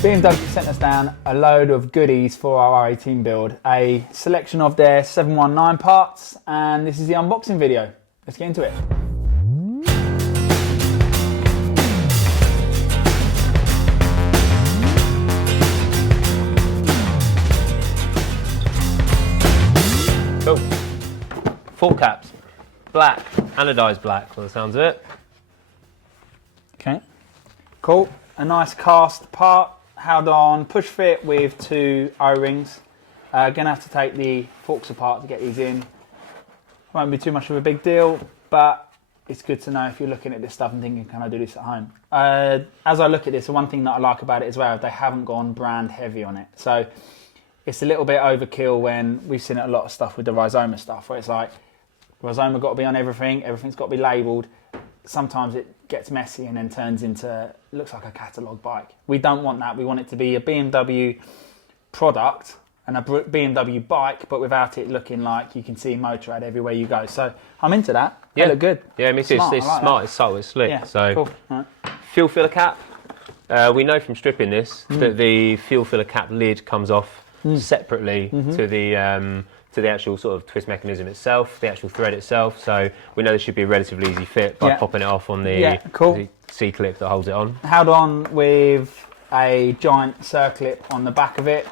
BMW sent us down a load of goodies for our R18 build, a selection of their 719 parts, and this is the unboxing video. Let's get into it. Cool. Fork caps, black, anodized black by the sounds of it. Okay, cool. A nice cast part, held on, push fit with two O-rings. Gonna have to take the forks apart to get these in. Won't be too much of a big deal, but it's good to know if you're looking at this stuff and thinking, can I do this at home? As I look at this, the one thing that I like about it as well, they haven't gone brand heavy on it. So it's a little bit overkill when we've seen a lot of stuff with the Rhizoma stuff, where it's like, Rhizoma got to be on everything, everything's got to be labelled. Sometimes it gets messy and then turns into, looks like a catalogue bike. We don't want that. We want it to be a BMW product and a BMW bike, but without it looking like you can see Motorrad everywhere you go. So I'm into that. Yeah, they look good. Yeah, me too. It's smart, that. it's subtle, it's slick. Yeah, so cool. Right. Fuel filler cap. We know from stripping this that the fuel filler cap lid comes off separately to the actual sort of twist mechanism itself, the actual thread itself. So we know this should be a relatively easy fit by popping it off on the C-clip that holds it on. Held on with a giant circlip on the back of it.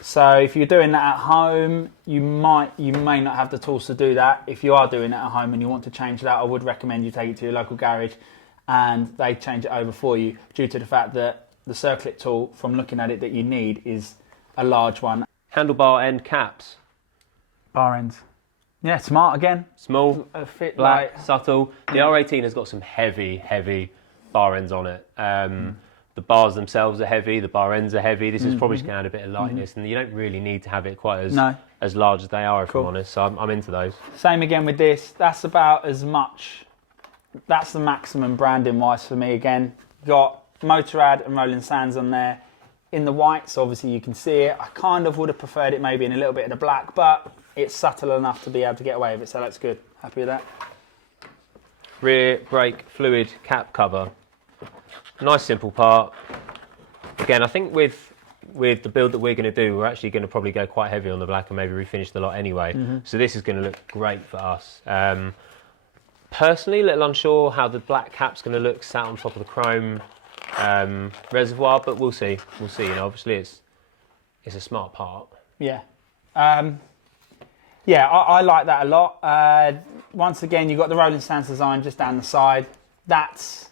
So if you're doing that at home, you may not have the tools to do that. If you are doing it at home and you want to change that, I would recommend you take it to your local garage and they change it over for you, due to the fact that the circlip tool, from looking at it, that you need is a large one. Handlebar end caps. Bar ends. Yeah, smart again. Small, fit, black, subtle. The R18 has got some heavy bar ends on it. The bars themselves are heavy, the bar ends are heavy. This is probably just going to add a bit of lightness, and you don't really need to have it quite as large as they are, if I'm honest. So I'm into those. Same again with this. That's about as much. That's the maximum branding wise for me again. Got Motorrad and Rolling Sands on there. In the white, so obviously you can see it. I kind of would have preferred it maybe in a little bit of the black, but it's subtle enough to be able to get away with it, so that's good. Happy with that. Rear brake fluid cap cover. Nice simple part. Again, I think with the build that we're going to do, we're actually going to probably go quite heavy on the black and maybe refinish the lot anyway. So this is going to look great for us. Personally, a little unsure how the black cap's going to look sat on top of the chrome reservoir, but we'll see. We'll see. You know, obviously it's a smart part. Yeah. Yeah, I like that a lot. Once again, you've got the Rolling Sands design just down the side. That's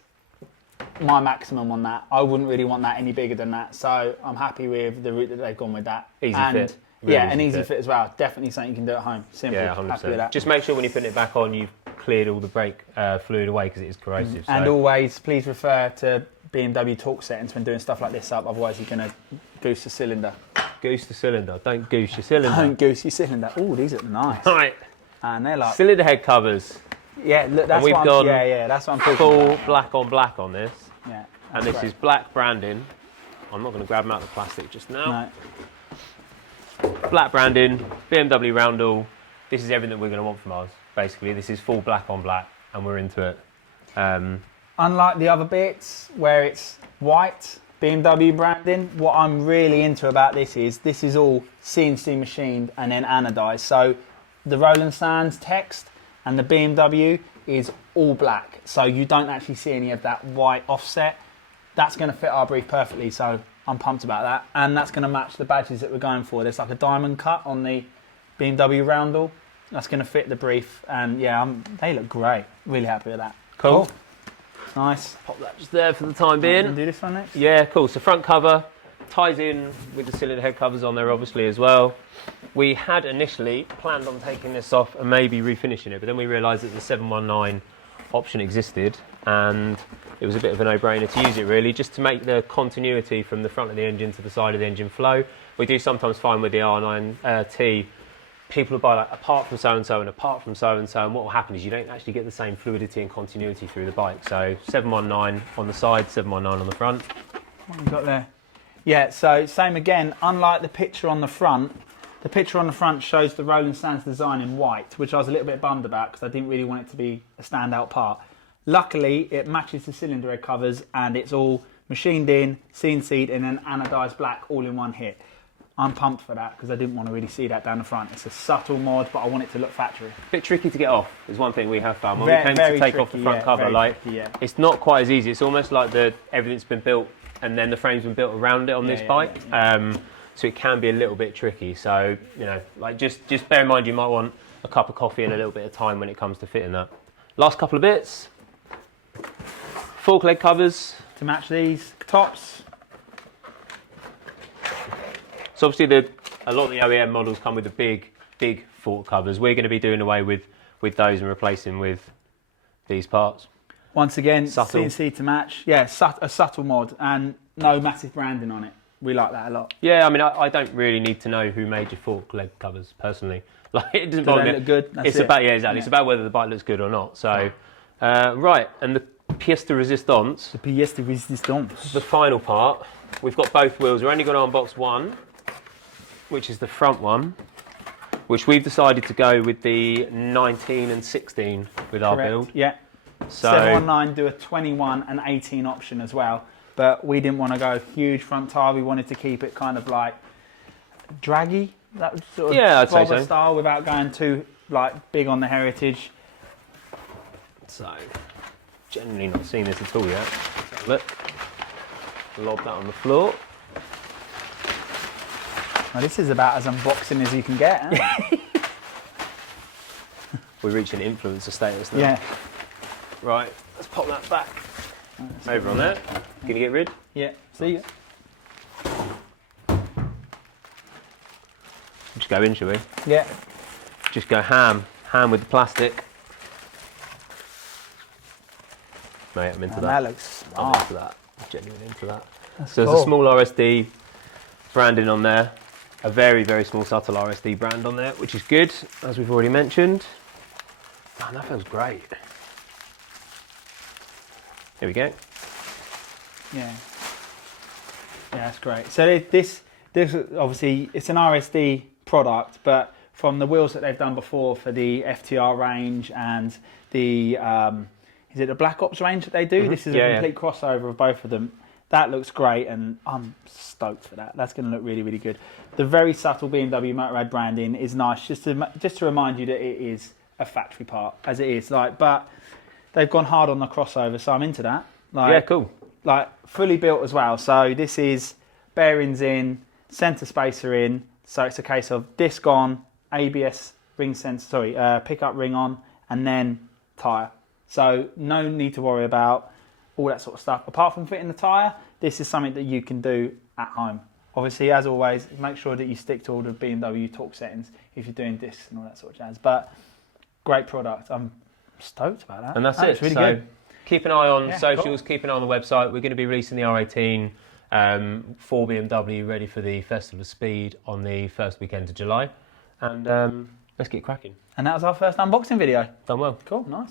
my maximum on that. I wouldn't really want that any bigger than that, so I'm happy with the route that they've gone with that. Easy fit. Really yeah, an easy fit as well. Definitely something you can do at home. Simple. Yeah, 100%. Happy with that. Just make sure when you're putting it back on, you've cleared all the brake fluid away, because it is corrosive. And always, please refer to BMW torque settings when doing stuff like this up, otherwise you're going to goose the cylinder. Goose the cylinder, don't goose your cylinder. Don't goose your cylinder. Oh, these look nice. Right. And they're like... cylinder head covers. Yeah, look, that's what I'm... Yeah, that's what I'm talking full about. black on this. Yeah. And this is black branding. I'm not going to grab them out of the plastic just now. No. Black branding, BMW roundel. This is everything we're going to want from ours, basically. This is full black on black, and we're into it. Unlike the other bits where it's white BMW branding, what I'm really into about this is all CNC machined and then anodized. So the Rolling Sands text and the BMW is all black, so you don't actually see any of that white offset. That's going to fit our brief perfectly, so I'm pumped about that. And that's going to match the badges that we're going for. There's like a diamond cut on the BMW roundel. That's going to fit the brief, and yeah, they look great. Really happy with that. Cool. Nice. Pop that just there for the time being. Can do this one next? Yeah, cool. So front cover ties in with the cylinder head covers on there, obviously, as well. We had initially planned on taking this off and maybe refinishing it, but then we realised that the 719 option existed, and it was a bit of a no-brainer to use it, really, just to make the continuity from the front of the engine to the side of the engine flow. We do sometimes find with the R9T, people will buy like apart from so-and-so and apart from so-and-so, and what will happen is you don't actually get the same fluidity and continuity through the bike. So 719 on the side, 719 on the front. What have we got there? Yeah, so same again, unlike the picture on the front shows the Rolling Sands design in white, which I was a little bit bummed about because I didn't really want it to be a standout part. Luckily, it matches the cylinder head covers and it's all machined in, CNC'd, and then anodized black all in one hit. I'm pumped for that because I didn't want to really see that down the front. It's a subtle mod, but I want it to look factory. Bit tricky to get off is one thing we have found. When we came to take off the front cover, like tricky, it's not quite as easy. It's almost like everything's been built and then the frame's been built around it on this bike. So it can be a little bit tricky. So, you know, like just bear in mind you might want a cup of coffee and a little bit of time when it comes to fitting that. Last couple of bits. Fork leg covers. To match these tops. So obviously a lot of the OEM models come with the big fork covers. We're going to be doing away with those and replacing with these parts. Once again, subtle. CNC to match. Yeah, a subtle mod and no massive branding on it. We like that a lot. Yeah, I mean, I don't really need to know who made your fork leg covers personally. Like, it doesn't bother me. Look good. It's about It's about whether the bike looks good or not. So, right, and the pièce de résistance. The pièce de résistance. The final part. We've got both wheels. We're only going to unbox one, which is the front one, which we've decided to go with the 19 and 16 with our build. Yeah. So 719 do a 21 and 18 option as well, but we didn't want to go huge front tire. We wanted to keep it kind of like draggy, that sort of I'd say so. style, without going too like big on the heritage. So, generally not seen this at all yet. Look, lob that on the floor. Well, this is about as unboxing as you can get. Huh? We're reaching influencer status now. Yeah. Right, let's pop that back. Over on there. Can you get rid? Yeah. See ya. Just go in, shall we? Yeah. Just go ham with the plastic. Mate, I'm into that. That looks I'm into that. I'm genuinely into that. So cool. there's a small RSD branding on there. A very, very small subtle RSD brand on there, which is good, as we've already mentioned. Man, that feels great. Here we go. Yeah. Yeah, that's great. So this obviously it's an RSD product, but from the wheels that they've done before for the FTR range and the is it the Black Ops range that they do? This is a complete crossover of both of them. That looks great, and I'm stoked for that. That's going to look really, really good. The very subtle BMW MOTORRAD branding is nice, just to remind you that it is a factory part, as it is. Like, but they've gone hard on the crossover, so I'm into that. Like, yeah, cool. Like fully built as well. So this is bearings in, center spacer in. So it's a case of disc on, ABS ring sensor, pickup ring on, and then tire. So no need to worry about all that sort of stuff. Apart from fitting the tyre, this is something that you can do at home. Obviously, as always, make sure that you stick to all the BMW torque settings if you're doing discs and all that sort of jazz. But great product. I'm stoked about that. And that's it. It's really so good. Keep an eye on socials, cool. keep an eye on the website. We're going to be releasing the R18 for BMW, ready for the Festival of Speed on the first weekend of July. And let's get cracking. And that was our first unboxing video. Done well. Cool, nice.